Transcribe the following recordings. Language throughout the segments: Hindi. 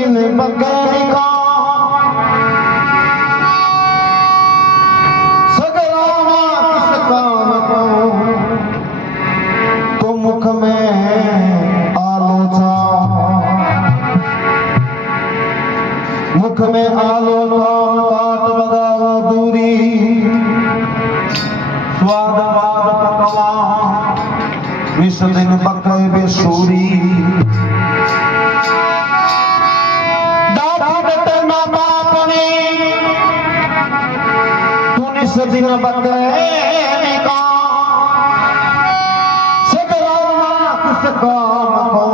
दिन बकरी का सगरामा किस काम को तो मुख में आलोचा, मुख में आलोचा बात बगाओ दूरी स्वाद बाद पकवा निस दिन बकरे बेसूरी दिन बकरे का सगरामा किस काम को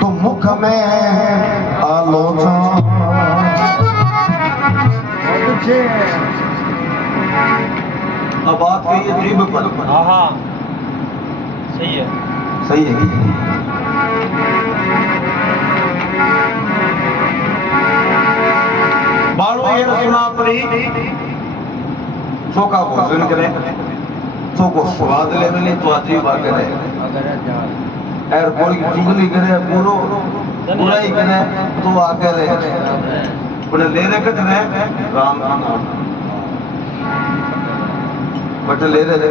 तो मुख में आलोचा। अब बात कही है जीभ पर। हाँ सही है, सही है। बालो ये सुना पड़ी चोका भोजन करे, चोको स्वाद ले मिले तो अच्छी बात करे, और बोल की चुगली करे, पूरो बुराई करे तो आगे रहे, उन्हें लेने कट रहे राम नाम, बट ले रहे,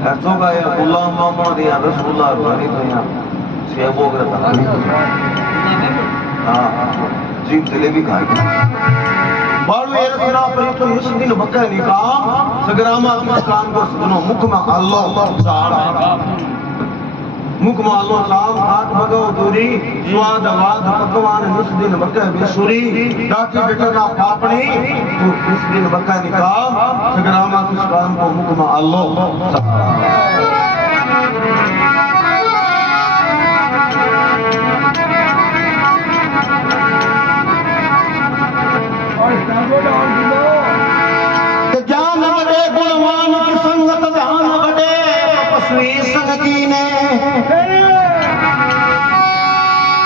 और चोका ये गुलाम मामा दिया रसगुल्ला बनी तो यहाँ सेबों के तरह, हाँ जीप जलेबी खाएगी। बालू ये रचना परी तो इस दिन बकरे निकाम सगरामा किस काम को सुनो मुख में अल्लाह चार, मुख में अल्लाह चार हाथ भगो दूरी स्वाद वाद पकवान इस दिन बकरे बेसुरी डाकी बेटना पापड़ी तो इस दिन बकरे निकाम सगरामा किस काम को मुख में अल्लाह ज्ञान बड़े गुणवान की संगत ध्यान बड़े तपस्वी संग कीने,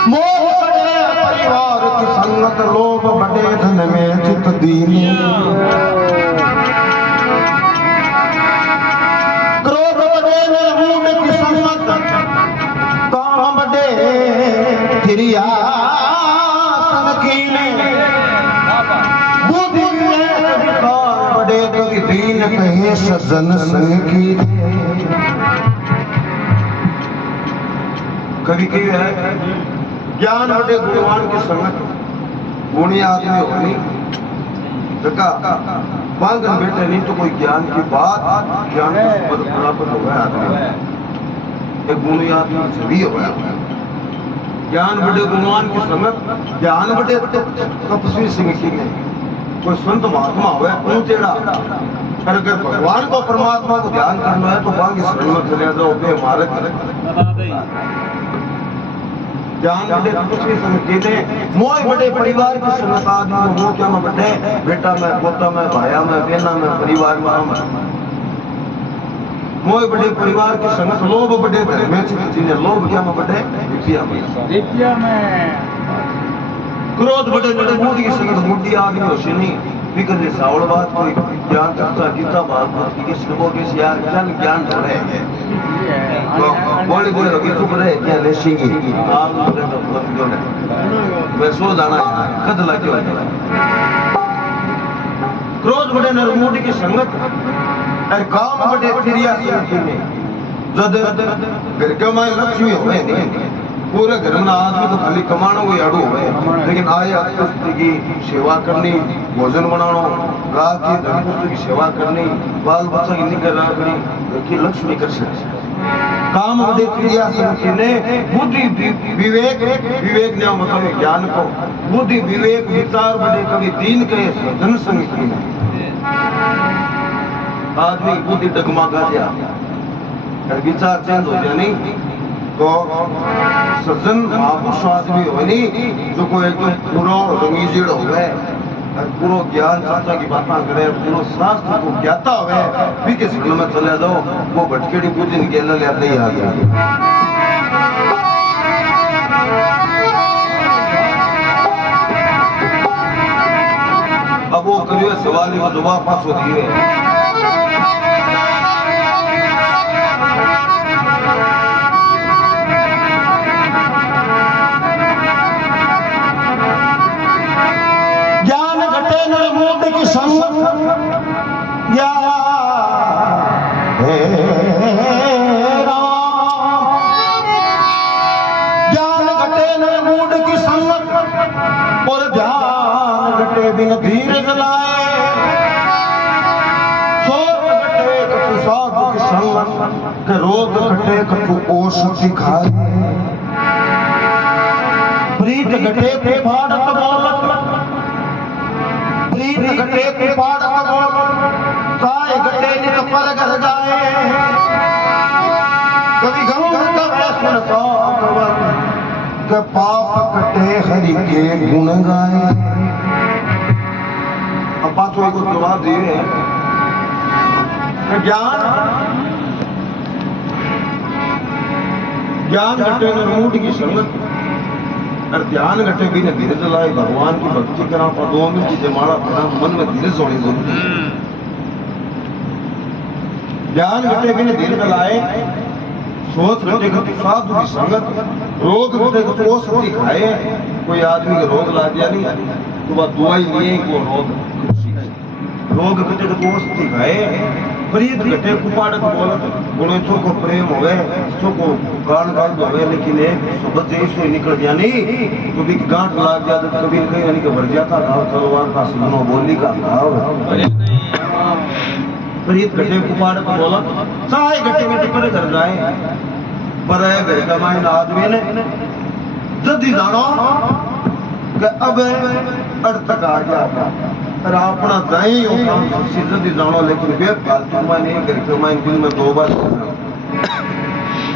मोह बड़े परिवार की संगत लोभ बड़े धन में चित दीने, क्रोध बड़े निर्मूल की संगत काम बड़े क्रिया संग कीने, बड़े कवि दीन कहे सज्जन संग की। कवि की है ज्ञान बड़े गुणवान की संगत, गुणी आदमी होनी जगह बांधन बैठे नहीं तो कोई ज्ञान की बात ज्ञान को पद प्राप्त हो गया आदमी, एक गुणी आदमी सभी हो गया। ज्ञान बड़े गुणवान की संगत, ज्ञान बड़े तपस्वी सिंह की नहीं, कोई संत महात्मा हुआ ऊंचेड़ा, अगर भगवान को परमात्मा को ध्यान करना है तो बाकी शरण में चले जाओ बे मार्ग ज्ञान बड़े तपस्वी संग कीने, मोह बड़े परिवार की संगत आदमी वो क्या में बड़े बेटा में पोता में भाया में बहना में परिवार में, मोह बड़े परिवार की संगत लोभ बड़े घर में चीजें, लोभ क्या में बड़े विद्या में, क्रोध बड़े निर्मूल की संगत मुड्डी आदमी हो सुनी, बिकर ने सावड़ बात कोई ज्ञान चर्चा गीता भागवत की के श्लोकों के यार जन ज्ञान हो रहे हैं तो बोले बोले रवि चुप रहे क्या लेशिंगी आग मुझे तो मतलब जो है मैं सो जाना है कद लगे हो क्रोध बड़े नरमूड की संगत और काम बड़े फिरिया संगति में जद घर के माय लक्ष्मी होवे नहीं पूरे घर में आदमी तो खाली कमाना वो याडू होवे लेकिन आया अतिथि की सेवा करनी भोजन बनाना रात की धर्मपुत्र की सेवा करनी बाल बच्चा की निकर रखनी की लक्ष्मी कर सकते काम बड़े क्रिया संगति ने बुद्धि विवेक विवेक ने मतलब ज्ञान को बुद्धि विवेक विचार बड़े कभी दीन के जन संगति में आदमी बुद्धि डगमगा दिया विचार चेंज हो जाए नहीं तो सज्जन महापुरुष आदमी हो नहीं जो कोई एकदम पूरा रंगीजीड़ हो गए और पूरा ज्ञान चर्चा की बातें करे पूरा शास्त्र को ज्ञाता हो गए भी किस स्कूल में चले जाओ वो भटकेड़ी पूजी निकल लेते ही आ गया अब वो करिए सवाल का जवाब पास होती है ज्ञान घटे निर्मूल की संग या ज्ञान घटे निर्मूल की संग और ध्यान घटे बिन धीरज लाए शोक घटे कछु साधु की संग के रोग घटे कछु औषधि खाए प्रीत घटे फाड़त बोलत प्रीत घटे फाड़त बोलत काय घटे नित पर घर जाए कभी गंग कभी सुन के पाप कटे हरि के गुण गाए अब पांचों को जवाब दिए ज्ञान ज्ञान घटे निर्मूढ़ की संगत और ध्यान घटे भी ने धीरज लाए भगवान की भक्ति करा पर 2 मिनट की जमाना पड़ा मन में धीरज होनी जरूरी ज्ञान घटे भी ने धीरज लाए सोच घटे घटे साधु की संगत रोग घटे घटे औषधि खाए कोई आदमी का रोग ला दिया नहीं तो वह दवाई लिए को रोग घटे घटे औषधि खाए प्रीत घटे कुपाड़क बोलत गुणों को प्रेम होवे सो को गान गाल होवे लेकिन एक शब्द जैसे निकल गया नहीं कभी गांठ लाग जाता तो कभी कहीं यानी कि भर जाता घाव तलवार का सुनो बोली का घाव प्रीत घटे कुपाड़क बोलत चाहे घटे घटे पर घर जाए पर घर का माइन आदमी ने जल्दी जानो कि अब अड़ तक आ गया और अपना जाए हो काम सबसे जल्दी जानो लेकिन वे फालतू माने घर के माइन दिन में 2 बार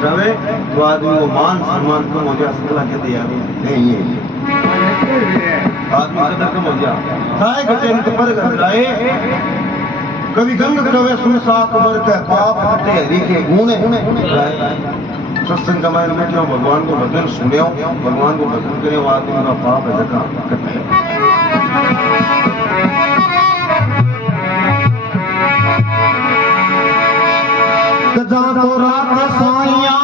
रवे तो आदमी को मान सम्मान कम हो गया सकला के दिया नहीं है आदमी कदर कम हो गया चाहे घटे नित पर घर जाए कभी गंग कवे सुन सात उम्र के पाप हटे हरि के गुण सत्संग कमाए बैठे भगवान को भजन सुने भगवान को भजन करे वो आदमी का पाप है जगह कटे जाको रात साइया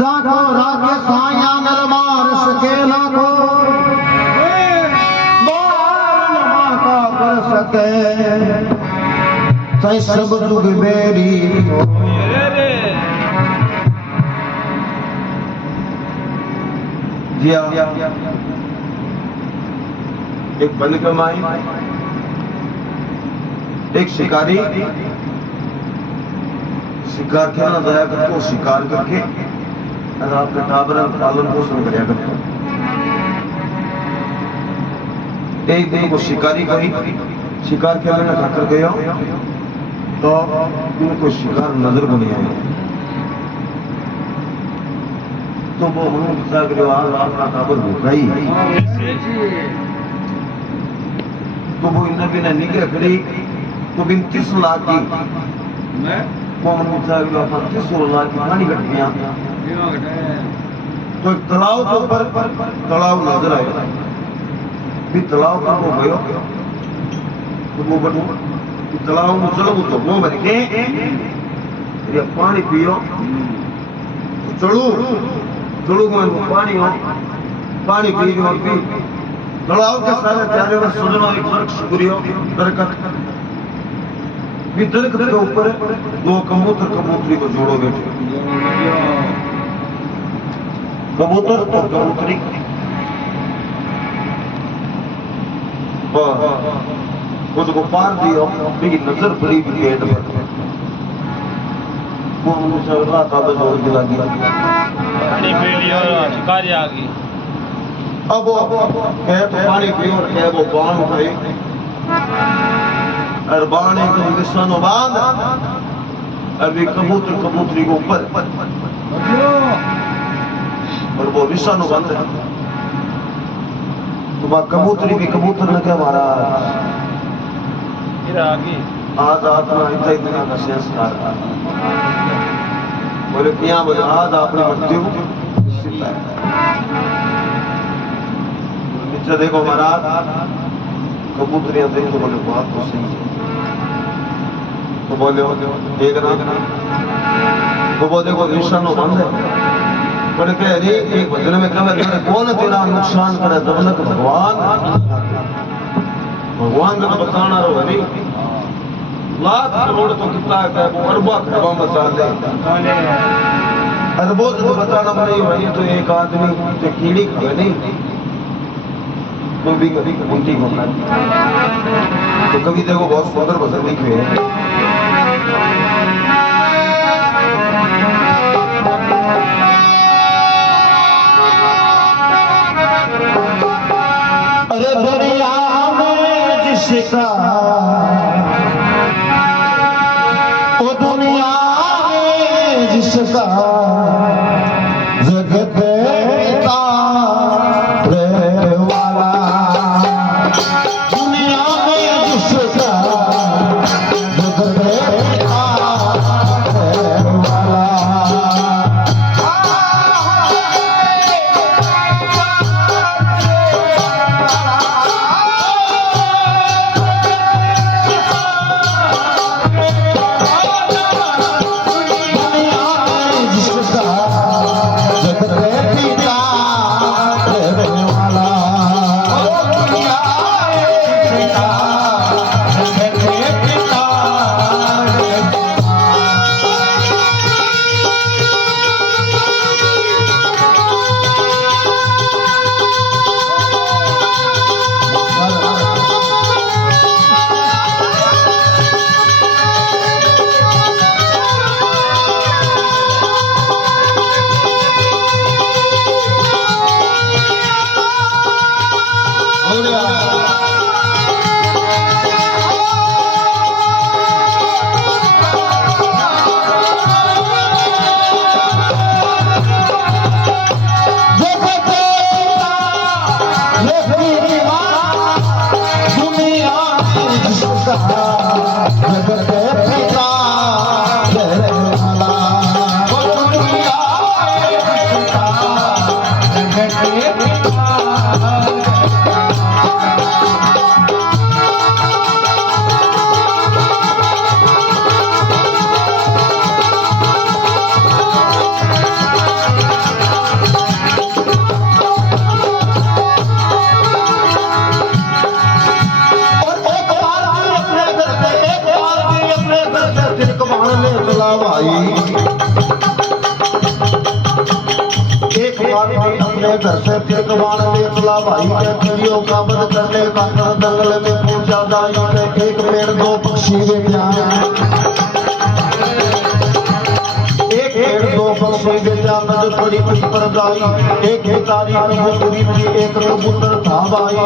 जाको रात साइया नर मार सके ना को बार का कर सके तै सब जुग बेरी एक बन कमाई एक शिकारी शिकार खेलना जाया करते शिकार करके और आपके टाबरन पालन पोषण कराया करते एक दिन को शिकारी कही शिकार खेलने खाकर गया तो उनको शिकार नजर को नहीं आया तो वो आपका टाबर भूखा ही तो वो इन्हें बिना निगह करी तो बिन 30 लाख की वो मनुष्य 30 लाख की पानी घट गया तो एक तालाब के ऊपर तालाब नजर आया भी तालाब का वो गयो तो वो बनो तालाब में चलो तो वो भर के ये पानी पियो चलो चलो में पानी हो पानी पी लो पी तालाब के सारे चारों में सुजनो एक वृक्ष गुरियो दरकत भी दरकत के ऊपर दो कबूतर कबूतरी को जोड़ो बैठे कबूतर और कबूतरी उसको पार दियो मेरी नजर पड़ी भी पेट पर वो मुझे रात आधा जोड़ के लगी पानी पी लियो शिकारी आ गई अब कह तो पानी पियो और कह वो बाण उठाई और बाण एक निशानो बांध और भी कबूतर कबूतरी को ऊपर और वो निशानो बांध तो वह कबूतरी भी कबूतर ने क्या मारा फिर आ गई आज अपना इतना का संस्कार बोले क्या बोले आज अपनी मृत्यु नीचे देखो महाराज कबूतरियां देखो बोले बात तो सही है तो बोले एक ना तो वो देखो निशानो बंद है पर कह रही एक भजन में कह कौन तेरा नुकसान करे तब तक भगवान भगवान का बताना रहो नहीं लाख करोड़ तो कितना है वो अरबा खरबा मचा दे अरबों तो बताना पड़े भाई तो एक आदमी जो कीड़ी खा नहीं तो भी कभी उल्टी को तो कभी देखो बहुत सुंदर भजन लिखे हैं अरे दुनिया में जिसका ओ दुनिया में जिसका जगत पिता रे वाला दुनिया में जिसका जगत पिता रे वाला अपने घर से तिरकवाण ले चला भाई के चिड़ियों का वध करने का दंगल में पहुंचा जाए एक पेड़ दो पक्षी बेचा एक पेड़ दो पक्षी बेचा नजर पड़ी पर जाई एक तारी कबूतरी थी एक कबूतर था भाई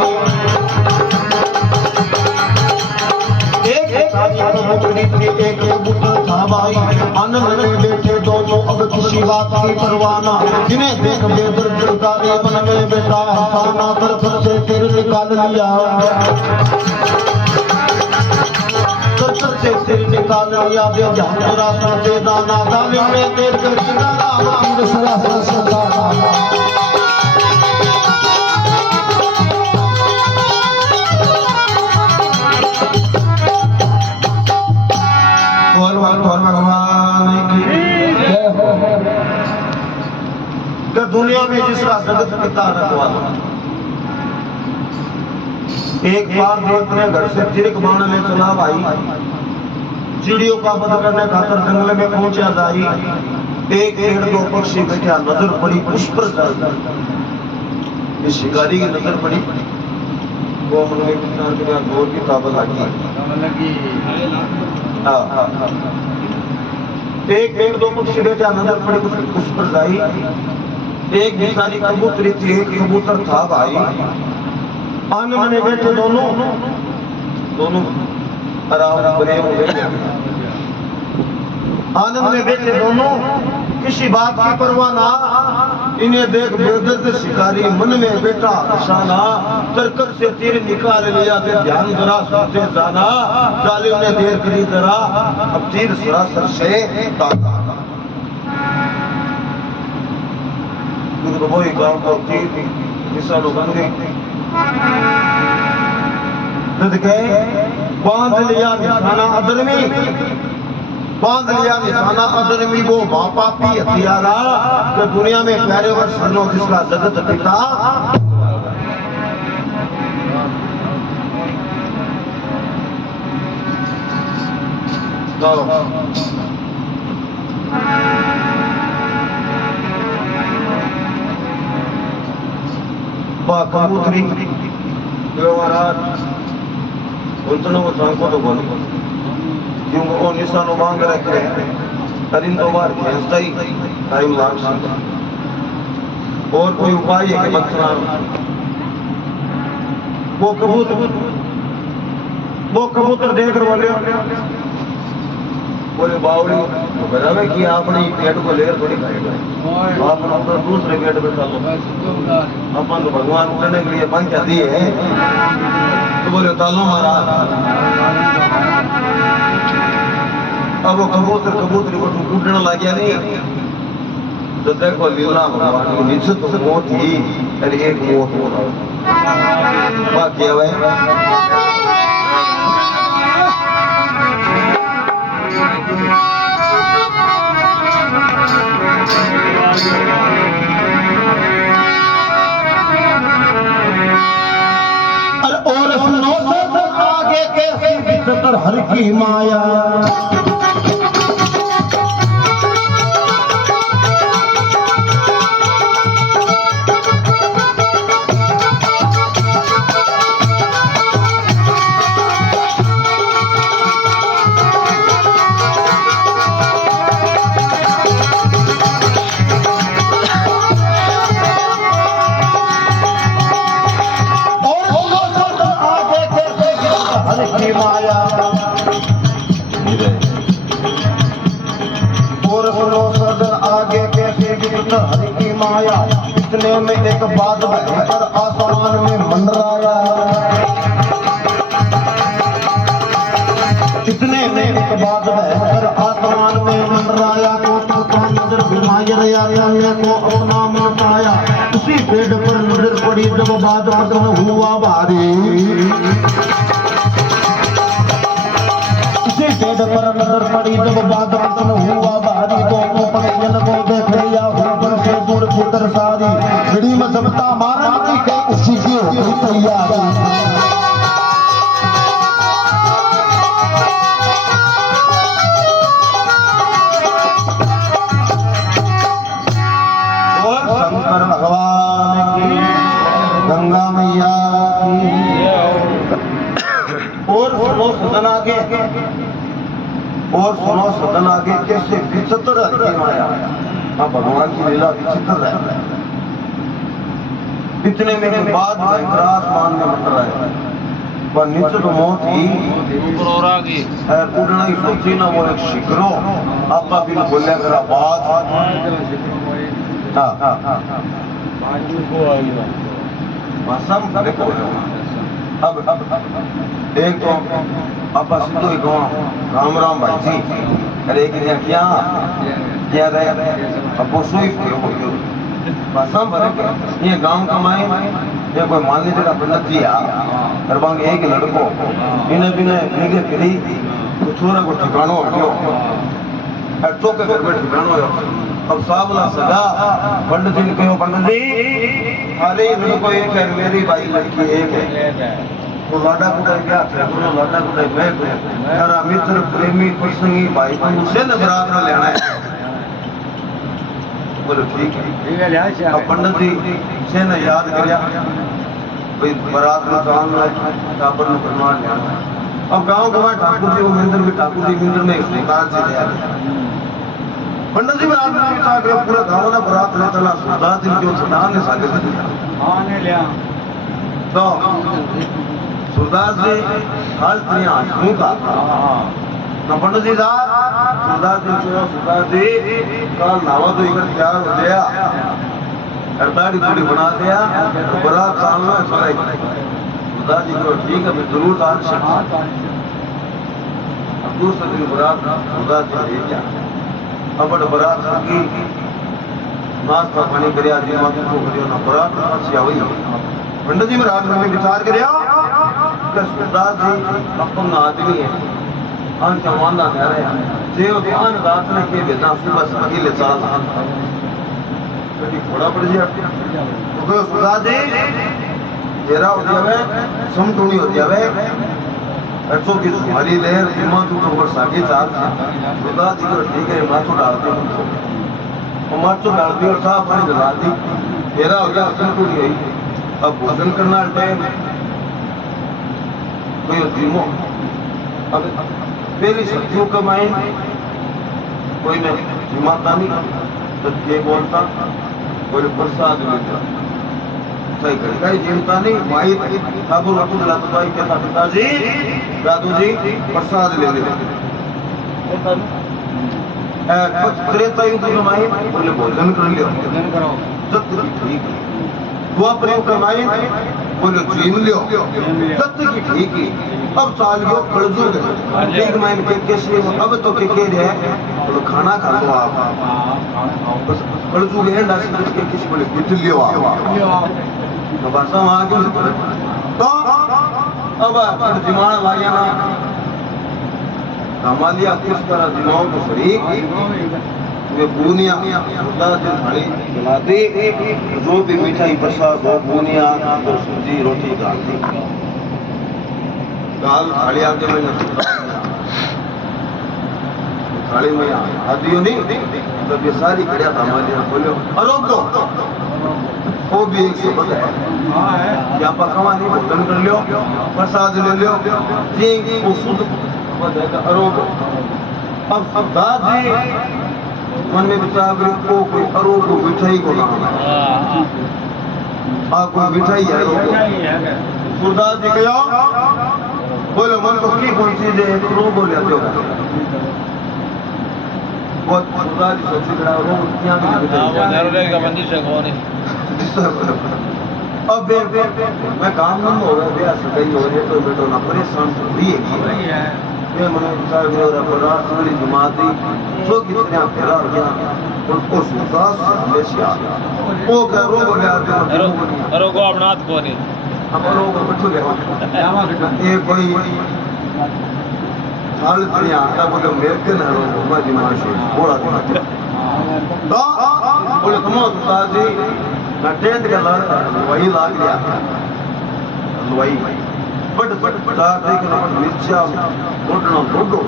एक कबूतर था भाई आनंद में बैठे दोनों अब किसी बात की परवाना जिन्हें देख बेदर दिलकारी मन में बेटा हसाना तरफ से तीर निकाल लिया तरफ से तीर निकाल लिया ध्यान रास्ता से दाना दाने में देर करी दाना तीर सरासर से दाना और भगवान की जय हो। कि दुनिया में जिसका जगत पिता रखवाला। एक बार देव ने घर से तिरक बाण ले चला भाई, चिड़ियों का वध करने खातर जंगल में पहुंचा जाई। एक पेड़ दो पक्षी बैठा, नजर पड़ी उस पर इस शिकारी की नजर पड़ी, वो मन में विचार किया, गौर की ताबत लगी। एक पेड़ दो पक्षी बैठा, नजर पड़ी उस पर जाई। एक बिचारी कबूतरी थी, एक कबूतर था भाई। आंगन में बैठे दोनों आराम प्रेम हो गए। आनंद में बैठे दोनों, किसी बात की परवाह ना। इन्हें देख बेदर्द शिकारी मन में बैठा निशाना, तरकत से तीर निकाल लिया, ध्यान जरा सुनते जाना। जालिम ने देर करी जरा, अब तीर सरासर से ताका। तो वही गांव को तीर निशानों बन गई। गए बांध लिया निशाना अदरमी, बांध लिया निशाना अदरमी, वो पापी हथियारा जो दुनिया में प्यारे वर्ष सुनो जिसका जगत पिता। कबूतरी उनको वो सांको तो बोल क्योंकि वो निशानो मांग रखे हैं। परिंदों बार खींचता ही टाइम लाग सकता। और कोई उपाय है कि बचना? वो कबूतर देख कर बोले बावड़ी तो बराबर कि आपने पेट को लेकर थोड़ी खाएगा, आप अपना दूसरे पेट पे चलो। अपन तो भगवान उठने के लिए पंख दी है, तो बोले तालो महाराज। अब वो कबूतरी को कूटने लग गया नहीं, तो देखो लीला भगवान की नीचे तो मौत ही, अरे एक मौत हो रहा बाकी है। और सुनो आगे कैसी विचित्र हर की माया, हरि की माया। इतने में एक बात भयंकर आसमान में मंडराया, इतने में एक बात भयंकर आसमान में मंडराया। तो नजर घुमाया को अपना मन पाया, उसी पेड़ पर नजर पड़ी जब बात खत्म हुआ भारी। उसी पेड़ पर नजर पड़ी जब बात खत्म हुआ भारी, तो पक्षियों को देख लिया ऊपर से दूर पुत्र सारी। घड़ी में जबता मारा की कई उसी की होगी तैयारी। और शंकर भगवान की, गंगा मैया की। और सुनो सदन आगे, और सुनो सदन आगे कैसे विचित्र की माया। हाँ भगवान की लीला विचित्र है। इतने में बाद भयंकर आसमान में मंडरा है, पर नीचे तो मौत ही उड़ना ही सोची ना। वो एक शिकरो आपका बिल बोलिया करा बात। देखो अब एक तो आप सिद्धू ही कहो राम राम भाई जी, अरे एक क्या रहे अब वो सोई ये गांव कमाए ये कोई मान लीजिएगा पंडित जी और बांग एक लड़को इन्हें बिना निगे करी तो छोरा को ठिकानो हटियो तो के घर में ठिकानो हो अब साबला सदा पंडित जी ने कहो पंडित जी अरे इन्होंने को एक है मेरी भाई लड़की एक है तो लाडा कुटाई क्या थे दोनों लाडा कुटाई मैं मेरा मित्र प्रेमी प्रसंगी भाई बंधु से न बरात में लेना है बोले ठीक है अब पंडित जी से न याद किया भाई बरात में जान में चापर में परमान लेना अब गांव के बाद ठाकुर जी महेंद्र भी ठाकुर जी मंदिर में सुल्तान से लिया पंडित जी बरात में चाह गया पूरा गांव ना बरात ले चला सुल्तान जी जो सुल्तान ने सागे से दिया तो सुल्तान जी हाल तिया हंसू का ना पंडित जी साहब सुल्तान जी को सुल्तान जी कल नावा तो इधर तैयार हो गया हरदाड़ी पूरी बना दिया तो बरात सामने सराय सुल्तान जी को ठीक है मैं जरूर दान सकता अब दूसरे दिन बरात सुल्तान जी ले गया अब बरात की नाश्ता पानी करिया जी माता को करियो ना बरात से आई पंडित जी महाराज ने विचार करिया कि सुल्तान जी अपन आदमी है अन जमाना कह रहे हैं जे दुकान रात ने के बेटा सुबह से अकेले चाल कभी घोड़ा पड़ गया तो सुल्तान जी जेरा हो जावे समटोनी हो जावे ऐसो की तुम्हारी लहर सीमा तू तो ऊपर सागे चाल सुल्तान जी को ठीक है माचो डालते हैं और माचो डालती और साफ पानी जला दी तेरा हो गया समटोनी हुई अब भोजन करना टाइम कोई धीमो अब पहली सब्जियों कमाई कोई ने जिमाता नहीं तो ये बोलता कोई प्रसाद लेता सही करेगा जिमता नहीं माई ठाकुर वाकुर लातो भाई कहता पिताजी दादू जी प्रसाद ले ले त्रेता युग में माई बोले भोजन कर लियो सत्य की ठीक द्वापर युग में माई बोले जीन लियो सत्य की ठीक है अब साल गयो कलजुग एक माइन के कैसे अब तो के रहे तो खाना खा लो आप बस कलजुग है ना के किसी बोले बिट लियो आप तो बस हम आगे तो अब दिमाग वालिया ना कमालिया किस तरह दिमाग को शरीक वे पूनिया सुल्तान जी थाली जलाती जो भी मिठाई प्रसाद हो पूनिया तो सब्जी रोटी डालती दाल थाली आके मैंने थाली में आती हो नहीं तब ये सारी कड़िया कमालिया बोलो अरोगो वो भी एक से है यहाँ पर कमानी भोजन कर लियो प्रसाद ले लियो जी वो शुद्ध अरोगो अब दादी मन में विचार को कोई अरोगो मिठाई को नाम है कोई मिठाई है अरोगो सुरदास जी कहो बोलो मन को की कौन चीज है रो बोले जो बहुत सुरदास जी सबसे बड़ा रो क्या भी का बंदिश है कौन है अब मैं काम नहीं हो रहा ब्याह सगाई हो रही तो बेटो ना परेशान तो हुई है मैं मन विचार करो बड़ा सारी जमाती जो कितना फैला हो गया उनको सुरदास हमेशा वो करो बोले अरो को अपना हाथ को नहीं अब लोग बैठो ले ये कोई हाल दुनिया आता बोले मेरे के ना लोग मैं दिमाग से बोला तो बोले तुम सुरदास जी ना टेंट का वही लाग गया वही बट चार देखना मिर्चा लोटना लोडो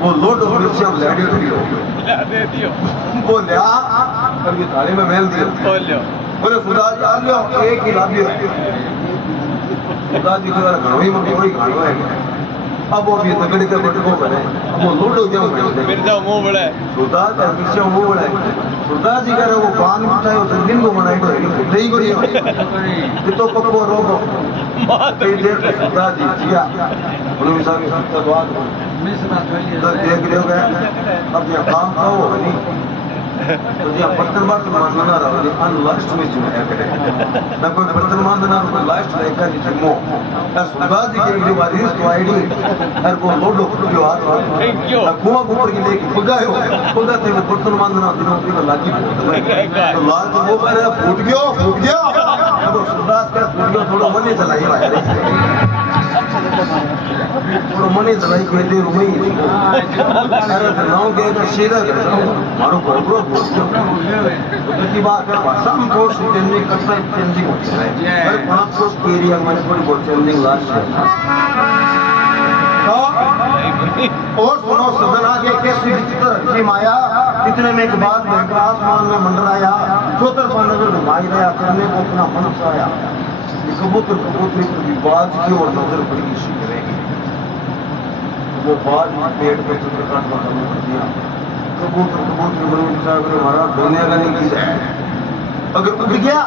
वो लोडो मिर्चा लैडी दे दियो वो लिया कभी थाली में मेल दिया बोलियो बोले सुरदास जी आ लियो एक ही ला दियो सुरदास जी को घरों ही में कोई घाटो है अब वो भी तगड़ के बटको बने अब वो लोडो क्यों बने फिर जो मुंह बड़ा सुरदास का पीछे मुंह बड़ा है सुरदास जी कह रहे वो पान मिठाई उस दिन को बनाई तो नहीं करी कि तो पक्को रोको कई देर तक सुरदास जी जिया उन्होंने साहब का दुआ तो देख लियो गए अब ये काम का हो नहीं तो जी बर्तन बात मानना ना रहो जी अन लास्ट में जो है ना कोई बर्तन मानना ना कोई लास्ट लेकर जी जमो सुरदास जी के लिए वारिस तो आईडी हर को लोडो जो हाथ ना कुआं ऊपर की लेके फुगायो फुगा थे बर्तन मानना दिनों की लागी तो लाल तो वो कह रहा फूट गया अब सुरदास का फूट गया थोड़ा मन ही चलाई भाई और मनी दवाई के दे रुई अरे नाव के अगर सीधा मारो कोबरो की बात है सम कोर्स चेंजिंग करता है चेंजिंग होता है पर 5 कोर्स एरिया में थोड़ी बहुत चेंजिंग लास्ट है और सुनो सदन आगे कैसी विचित्र की माया इतने में एक बात भयंकर आसमान में मंडराया चौतरफा नजर घुमाई रहा करने को अपना मन उठाया कबूतर कबूतरी कभी बाज की ओर नजर पड़ी इसी करेगी वो बाज पेड़ पे चंद्रकांत का काम कर दिया कबूतर कबूतरी बड़ी विचार करे हमारा दुनिया का नहीं की जाए अगर उठ गया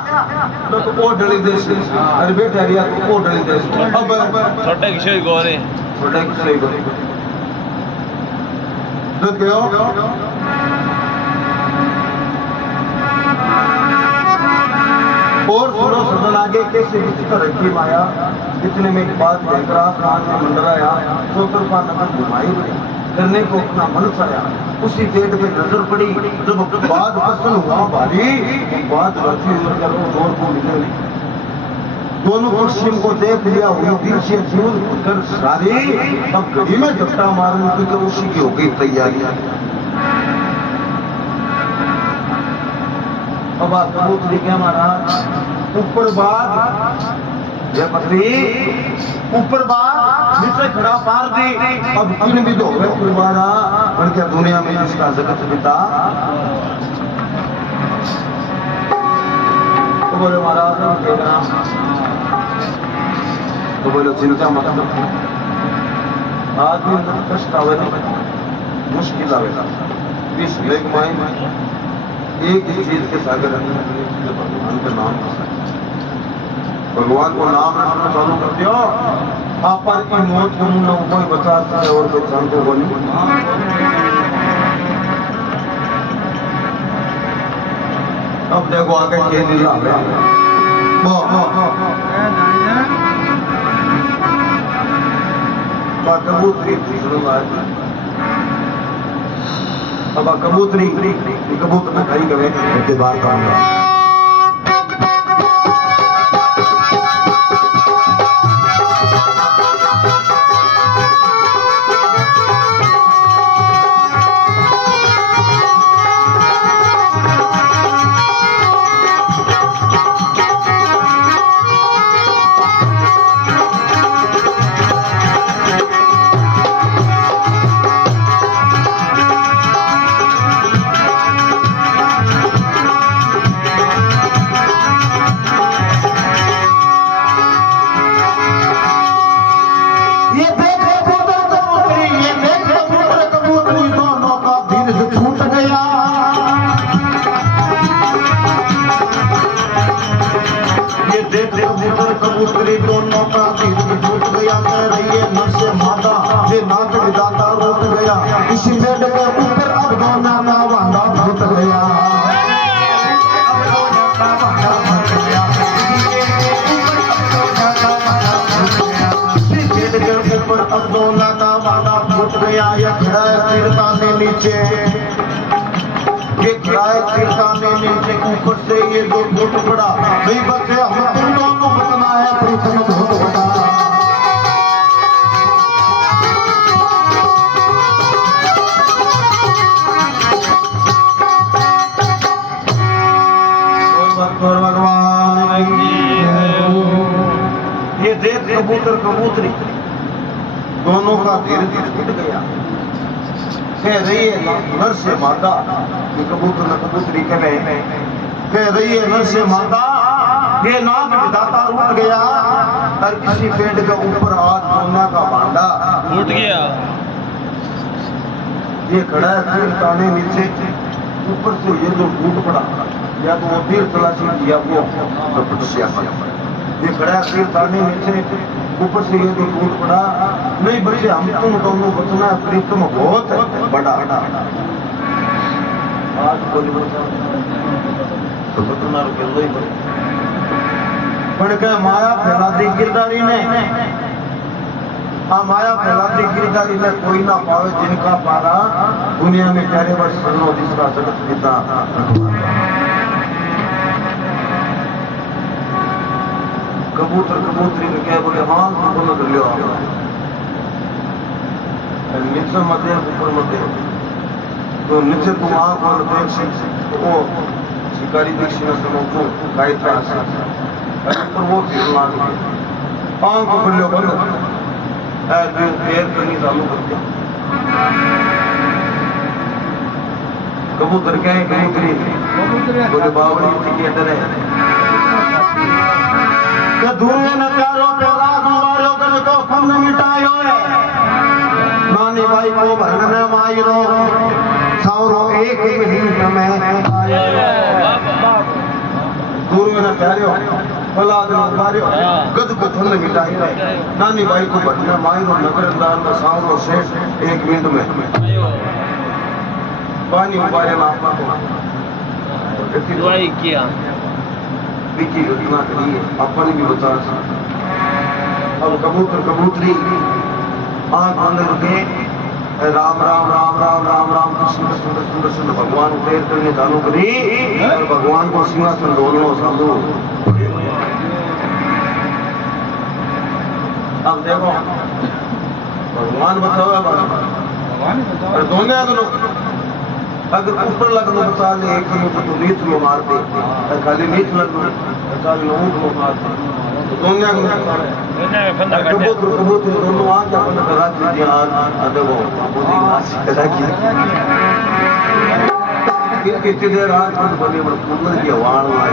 तो वो डली देश अरे बेटा रिया तो वो डली देश अब छोटे किशोर गोरे छोटे किशोर गोरे देख गयो और सुनो सदन आगे कैसे विचित्र रखी माया इतने में एक बात भयंकर आसमान में मंडराया चौतरफा नजर घुमाई रही करने को अपना मन चाया उसी पेड़ पे नजर पड़ी जब बात पसंद हुआ भारी बात रखी और जोर को निकल दोनों पश्चिम को देख लिया हुई दिल से दूर कर सारी अब घड़ी में झपटा मारने की तो उसी की हो गई तैयारी अब आप कबूतरी क्या मारा ऊपर बात ये पत्नी ऊपर बात नीचे खड़ा पार दी अब तीन भी दो मारा और क्या दुनिया में जिसका जगत पिता तो बोले महाराज देखना तो बोलो चिंता मत आदमी कष्ट आवे मुश्किल आवेगा इस लेख माइन एक ही चीज के सागर भगवान का नाम भगवान को नाम रखना चालू कर दियो आप पर की मौत को न कोई बचा सके और कोई जान को बोली अब देखो आगे के दिन कबूतरी अब कबूतरी कबूतर में कहीं गए उसके बाद काम कबूतरी दोनों का दिल टूट गया कह रही है नर से मादा ये नाक विदाता रोट गया इसी पेड़ के ऊपर अब दोनों का वादा फूट गया पेड़ के ऊपर अब दोनों का वादा फूट गया या खड़ा है तीरताने नीचे ये खड़ा है तीरताने नीचे ऊपर से ये दो फुट पड़ा नहीं बचे हम तुम दोनों बचना है प्रीतम बहुत बड़ा भगवान ये देख कबूतर कबूतरी दोनों का धीरे धीरे टूट गया कह रही है नर से माता ये कबूतर न कबूतरी कह रही है नर से माता ये नाग विधाता रूठ गया और किसी पेड़ के ऊपर आज सोना का भांडा टूट गया ये खड़ा है तीर ताने नीचे ऊपर से ये जो टूट पड़ा या तो वो तीर तलाशी या वो तपस्या ये खड़ा है तीर ताने नीचे ऊपर से ये जो टूट पड़ा नहीं बच्चे हम तुम दोनों बचना प्रीतम बहुत बड़ा आज बोली तो बचना रुके पण क्या माया फैला दी गिरदारी ने हाँ माया फैला दी गिरदारी ने कोई ना पावे जिनका पारा दुनिया में प्यारे वर्ष सदनो जिसका जगत पिता कबूतर कबूतरी ने कह बोले हाँ तुम बोलो कर लियो नीचे मत दे ऊपर मत दे तो नीचे तुम आँख और देख तो वो शिकारी दीक्षी ने समझो गाय था ऊपर वो फिर लाग गई आँख ऊपर लियो बंद पैर करनी चालू कर दिया कबूतर कहे कबूतरी बोले बावड़ी के डरे धुएं न प्यारो प्यारा मारो गल को फन मिटायो है नानी भाई को भरन मायरो सावरो एक महीने में धुएं न प्यारो फलाद न मारो गद को फन मिटायो है नानी भाई को भरन मायरो नगरदार में सावरो शेष एक मिनट में पानी उबारे ना आपको दुआई किया की घटना करी अपन भी बता अब कबूतर कबूतरी आँख बंद करके राम राम राम राम राम राम कृष्ण कृष्ण कृष्ण कृष्ण भगवान उपेर करने चालू करी और भगवान को सिंहासन डोलनो साधु अब देखो भगवान बताओ और दोनों अगर ऊपर लगना बचा ले एक तो नीच लो मार दे खाली नीच लगना खाली ऊंट लो मार दे दोनों कबूतर कबूतर दोनों आ क्या अपन करा दीजिए अदब हो कदा की कितनी देर रात पर बने बड़ पुनर की आवाज आई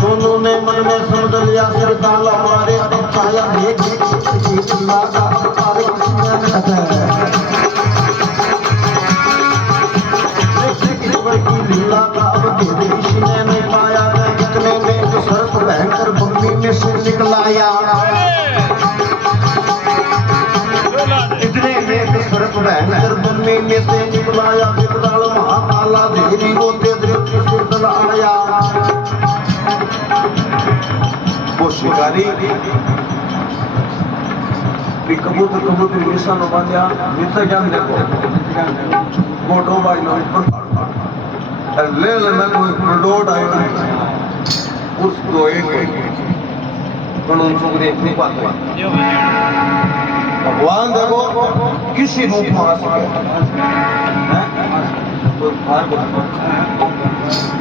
दोनों ने मन में समझ लिया सरकार हमारे अब छाया लीला का अब नहीं पाया इतने में सर्प भयंकर भूमि में से निकलाया इतने में सर्प भयंकर भूमि में से निकलाया विकराल महाकाला देवी को दृष्टि से आया वो शिकारी कबूतर कबूतर निशान बांधा नीचा ज्ञान देखो गोटो भाई ना ऊपर ले लेना कोई डोट आयो उस दो एक कानून सुगरे नहीं पाते भगवान देखो किसी रूप में आ सके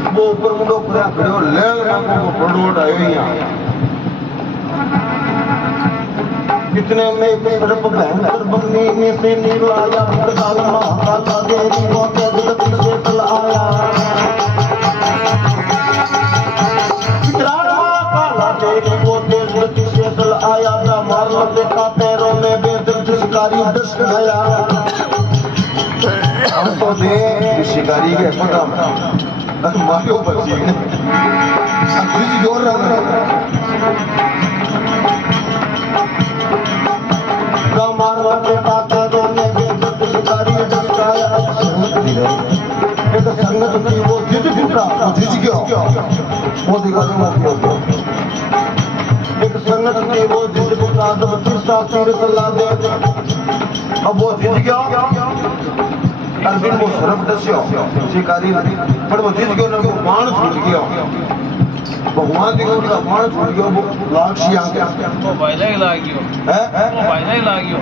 वो ऊपर मुंडो पूरा खड़े हो ले लेना को डोट आयो यहाँ कितने में सर्प भयंकर बंदी में से निकलाया प्रकाल महाकाला देवी को दृष्टि से आया आया ब्रह्मांड देखा पैरों में बेदर्द शिकारी दस गया हमको दे शिकारी के पता मारो बची अभी जोर रहा ब्रह्मांड देखा पैरों में बेदर्द शिकारी दस गया एक संगत की वो जिद गया वो दिखाने मत एक संगत की वो जिद बुता जब तीसरा तीर चला दे अब वो जिद गया अर्जुन वो सर्प दस्यो शिकारी पर वो जिद गयो ना वो बाण छूट गया भगवान देखो का मान छोड़ गयो वो लाक्षी आके वो पहले ही लागियो है वो पहले ही लागियो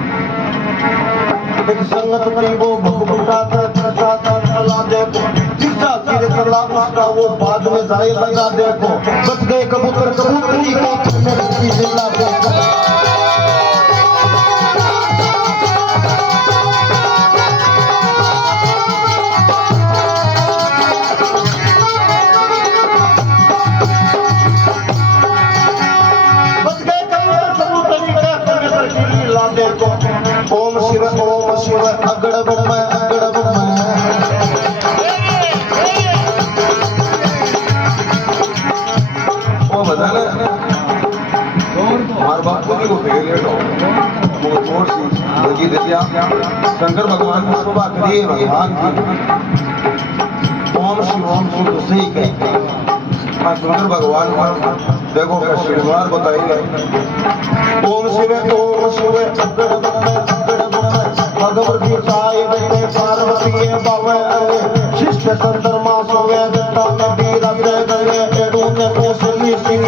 एक संगत करी वो भगवता था चला देखो जिसका सिर चला उसका वो बाद में जाए लगा देखो बच गए कबूतर कबूतरी को मेरे की जिला देखो देखो ओम शिव अगड़ बम ओ बता ना हमारे बाप को भी वो फेर लेट हो वो छोड़ सी लगी दिया शंकर भगवान की शोभा करिए भगवान की ओम शिव तो सही कहते हाँ शंकर भगवान का देखो क्या श्रृंगार बताइए ओम शिव भगवती साई बने पार्वती बावे अरे शिष्य चंद्रमा सोवे दत्ता नबी रंगे गए एडू ने कोसली सिंह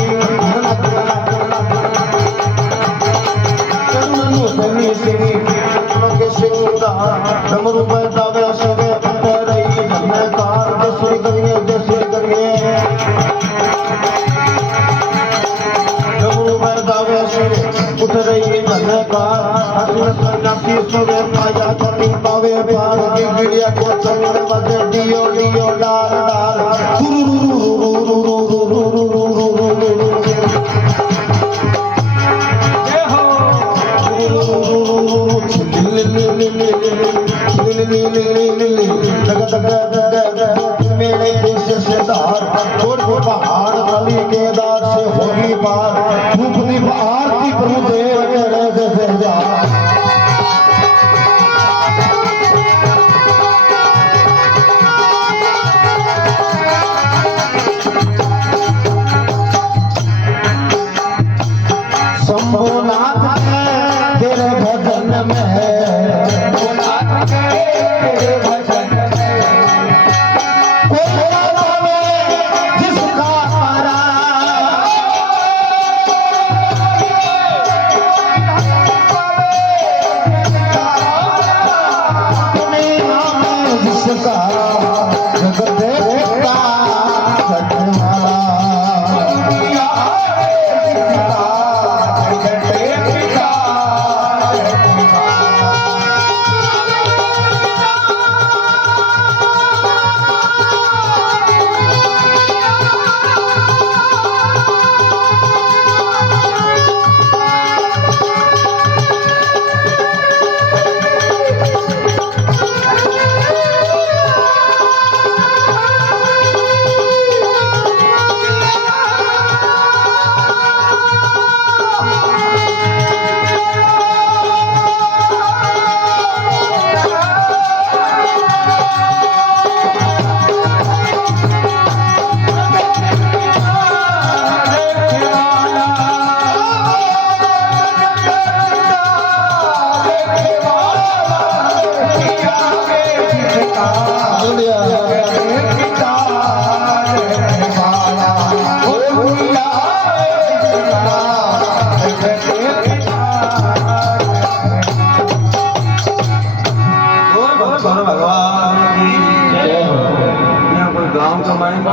चंदनु सनी सिंह के सिंगार डमरू में दावे सवे रही जन्ने कार जैसे करिए उठ रही धनकार असुर सन्यासी सुरे माया करनी पावे प्यार की गिड़िया को चंद्र बजे दियो दियो डाल डाल मेरे देश से धार छोड़ पहाड़ गली के दार से होगी पार धूप दीप आरती प्रभु देव करे जैसे जा शंभुनाथ तेरे भजन में भगवान की जय हो। यहाँ कोई गांव का माइंड